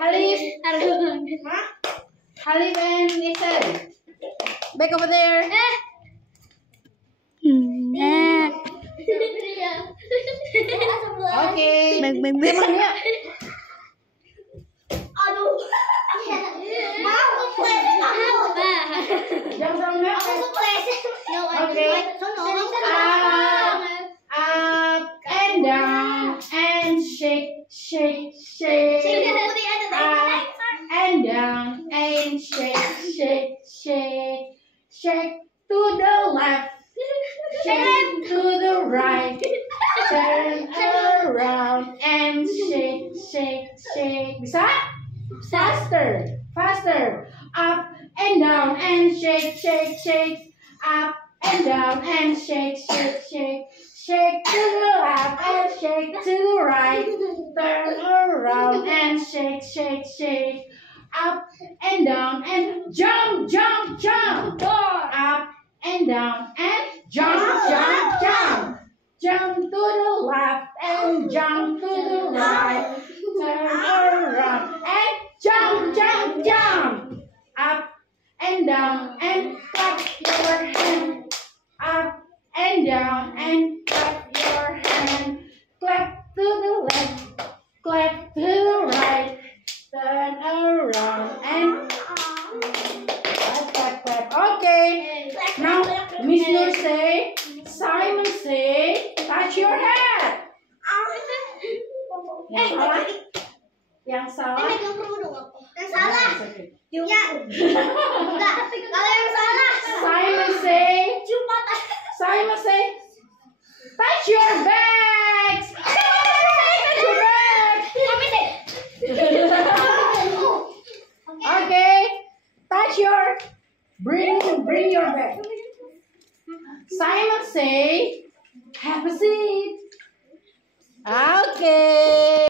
Halif. Halif and Nathan. Back over there. Okay. Baik. Temannya. Aduh. Jangan sampai. Okay. Up and down and shake. Up and down and shake. Shake to the left. Shake to the right. Turn around and shake. Bisa? Faster. Up and down and shake. Up and down and shake. Shake to the left and shake to the right. Turn around and shake. Up and down and jump. Up and down and jump. Jump to the left and jump to the right. Turn around and jump. Up and down and clap your hand. Up and down and clap your hand. Clap to the left, clap to the right. Turn around and clap. Okay. Now, Miss Nur say, Simon say, touch your head. Yang salah. Yang salah. Ya. Enggak. Kalau yang salah. Simon say, touch your bags. Okay. Touch your. Bring your bag. Simon say, have a seat.